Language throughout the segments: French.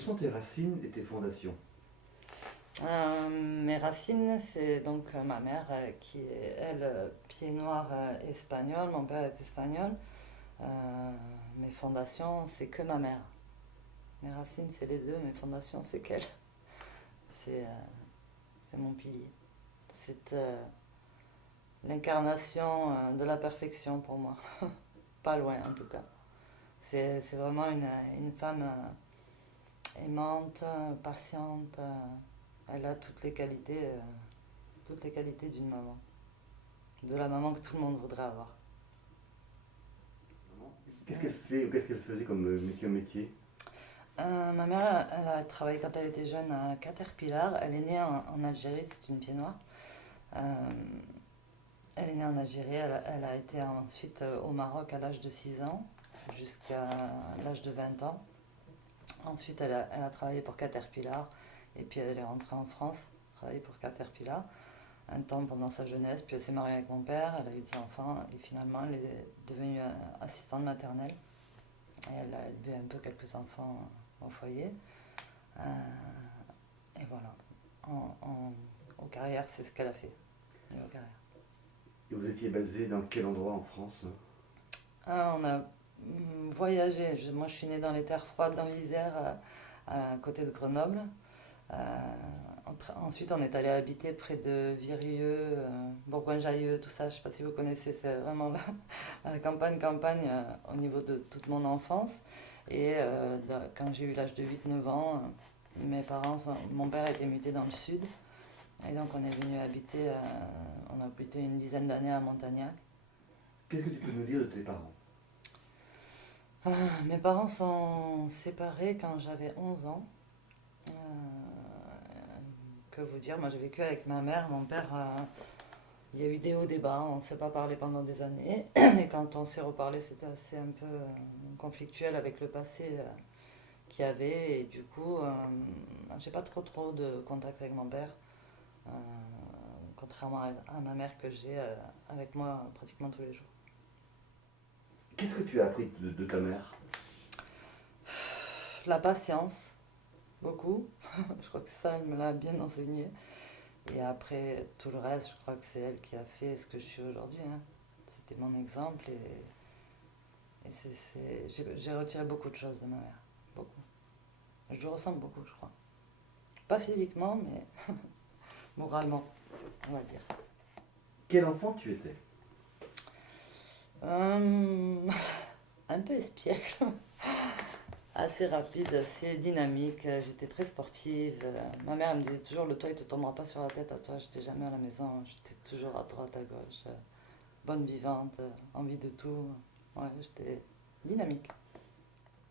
Quelles sont tes racines et tes fondations? Mes racines, c'est donc ma mère qui est, elle, pied noir espagnol, mon père est espagnol. Mes fondations, c'est que ma mère. Mes racines, c'est les deux, mes fondations, c'est qu'elle. C'est c'est mon pilier. C'est l'incarnation de la perfection pour moi. Pas loin en tout cas. C'est vraiment une femme aimante, patiente. Elle a toutes les qualités d'une maman. De la maman que tout le monde voudrait avoir. Qu'est-ce qu'elle fait ou qu'est-ce qu'elle faisait comme métier? Ma mère, elle a travaillé quand elle était jeune à Caterpillar. Elle est née en Algérie, c'est une pied noire. Euh, Elle est née en Algérie, elle a été ensuite au Maroc à l'âge de 6 ans, jusqu'à l'âge de 20 ans. Ensuite, elle a travaillé pour Caterpillar, et puis elle est rentrée en France, travailler pour Caterpillar, un temps pendant sa jeunesse, puis elle s'est mariée avec mon père, elle a eu des enfants, et finalement elle est devenue assistante maternelle. Et elle a élevé un peu quelques enfants au foyer. Euh, et voilà, aux carrières, c'est ce qu'elle a fait. Et aux carrières. Et vous étiez basé dans quel endroit en France? On a voyagé. Moi, je suis née dans les terres froides, dans l'Isère, à côté de Grenoble. Euh, Ensuite, on est allé habiter près de Virieu, Bourgoin-Jallieu, tout ça. Je ne sais pas si vous connaissez, c'est vraiment la campagne au niveau de toute mon enfance. Et quand j'ai eu l'âge de 8 9 ans, mon père a été muté dans le sud. Et donc, on est venu habiter, on a habité une dizaine d'années à Montagnac. Qu'est-ce que tu peux nous dire de tes parents? Mes parents sont séparés quand j'avais 11 ans. Euh, que vous dire, moi j'ai vécu avec ma mère, mon père, il y a eu des hauts, des bas, on ne s'est pas parlé pendant des années. Et quand on s'est reparlé, c'était assez un peu conflictuel avec le passé qu'il y avait. Et du coup, j'ai pas trop de contact avec mon père, euh, contrairement à ma mère que j'ai avec moi pratiquement tous les jours. Qu'est-ce que tu as appris de ta mère? La patience, beaucoup. Je crois que ça, elle me l'a bien enseigné. Et après, tout le reste, je crois que c'est elle qui a fait ce que je suis aujourd'hui, hein. C'était mon exemple et j'ai retiré beaucoup de choses de ma mère. Beaucoup. Je lui ressemble beaucoup, je crois. Pas physiquement, mais moralement, on va dire. Quel enfant tu étais? Euh, un peu espiègle, assez rapide, assez dynamique. J'étais très sportive. Ma mère elle me disait toujours le toit il te tombera pas sur la tête à toi. J'étais jamais à la maison. J'étais toujours à droite, à gauche. Bonne vivante, envie de tout. Ouais, j'étais dynamique.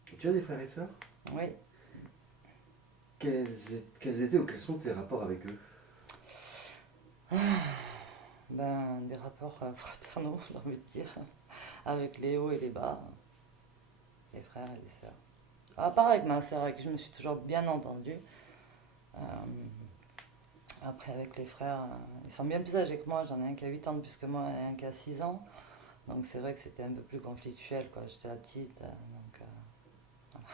Tu as des frères et sœurs? Oui. Quels étaient ou quels sont tes rapports avec eux? Ben, des rapports fraternaux, j'ai envie de dire, avec les hauts et les bas, les frères et les sœurs. À part avec ma sœur, avec qui je me suis toujours bien entendue. Euh, Après, avec les frères, ils sont bien plus âgés que moi. J'en ai un qui a 8 ans de plus que moi et un qui a 6 ans. Donc c'est vrai que c'était un peu plus conflictuel, quoi. J'étais la petite. Voilà.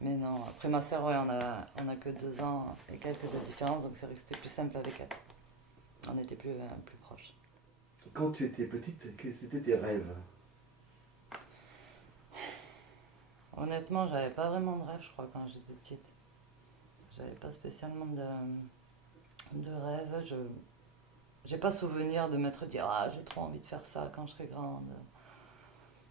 Mais non, après ma sœur, ouais, on a que 2 ans et quelques de différence. Donc c'est vrai que c'était plus simple avec elle. On était plus proches. Quand tu étais petite, quels étaient tes rêves? Honnêtement, j'avais pas vraiment de rêve, je crois, quand j'étais petite. J'avais pas spécialement de rêve. J'ai pas souvenir de m'être dit, ah, j'ai trop envie de faire ça quand je serai grande.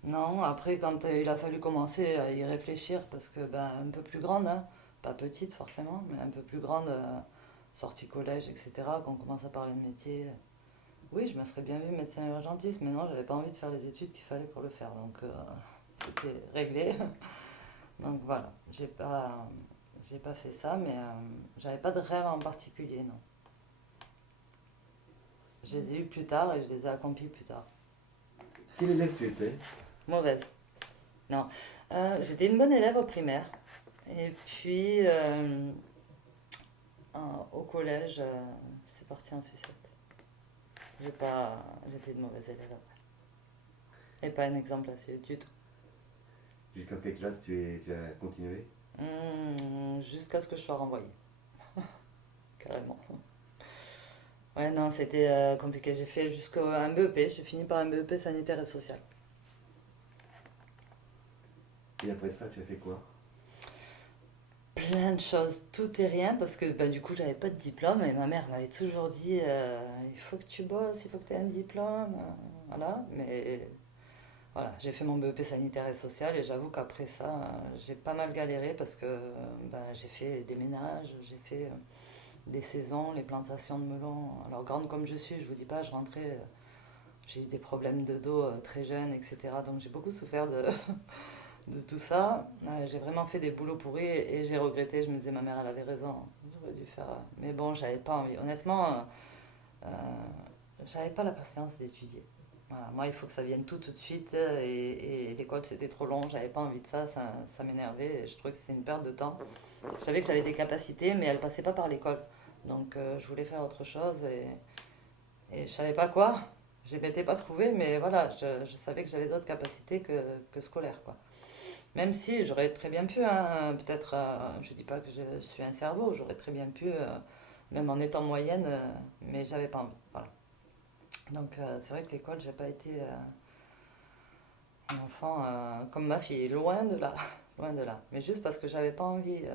Non, après, quand il a fallu commencer à y réfléchir, parce que, ben, un peu plus grande, hein, pas petite forcément, mais un peu plus grande, sortie collège, etc., qu'on commence à parler de métier. Oui, je me serais bien vue médecin urgentiste, mais non, j'avais pas envie de faire les études qu'il fallait pour le faire, donc c'était réglé. Donc voilà, j'ai pas fait ça, mais j'avais pas de rêve en particulier, non. Je les ai eus plus tard et je les ai accomplis plus tard. Quel élève tu étais? Mauvaise. Non. J'étais une bonne élève au primaire. Et puis, au collège, c'est parti en sucette. J'étais une mauvaise élève après. Et pas un exemple à suivre du tout. Jusqu'en quelle classe tu as continué? jusqu'à ce que je sois renvoyée, carrément. Ouais, non, c'était compliqué. J'ai fait jusqu'à un BEP, j'ai fini par un BEP sanitaire et social. Et après ça, tu as fait quoi? Plein de choses, tout et rien, parce que bah, du coup, j'avais pas de diplôme et ma mère m'avait toujours dit il faut que tu bosses, il faut que tu aies un diplôme. Voilà, mais voilà, j'ai fait mon BEP sanitaire et social et j'avoue qu'après ça, j'ai pas mal galéré parce que bah, j'ai fait des ménages, j'ai fait des saisons, les plantations de melons. Alors, grande comme je suis, je vous dis pas, je rentrais, j'ai eu des problèmes de dos très jeune, etc. Donc, j'ai beaucoup souffert de tout ça. J'ai vraiment fait des boulots pourris et j'ai regretté. Je me disais, ma mère, elle avait raison. J'aurais dû faire. Mais bon, j'avais pas envie. Honnêtement, euh, j'avais pas la patience d'étudier. Voilà. Moi, il faut que ça vienne tout de suite. Et l'école, c'était trop long. J'avais pas envie de ça. Ça m'énervait. Et je trouvais que c'était une perte de temps. Je savais que j'avais des capacités, mais elles passaient pas par l'école. Donc, je voulais faire autre chose et je savais pas quoi. Je m'étais pas trouvée, mais voilà, je savais que j'avais d'autres capacités que scolaires, quoi. Même si j'aurais très bien pu, hein, peut-être, je dis pas que je suis un cerveau, j'aurais très bien pu, même en étant moyenne, mais j'avais pas envie. Voilà. Donc c'est vrai que l'école, j'ai pas été un enfant comme ma fille, loin de là, loin de là. Mais juste parce que j'avais pas envie.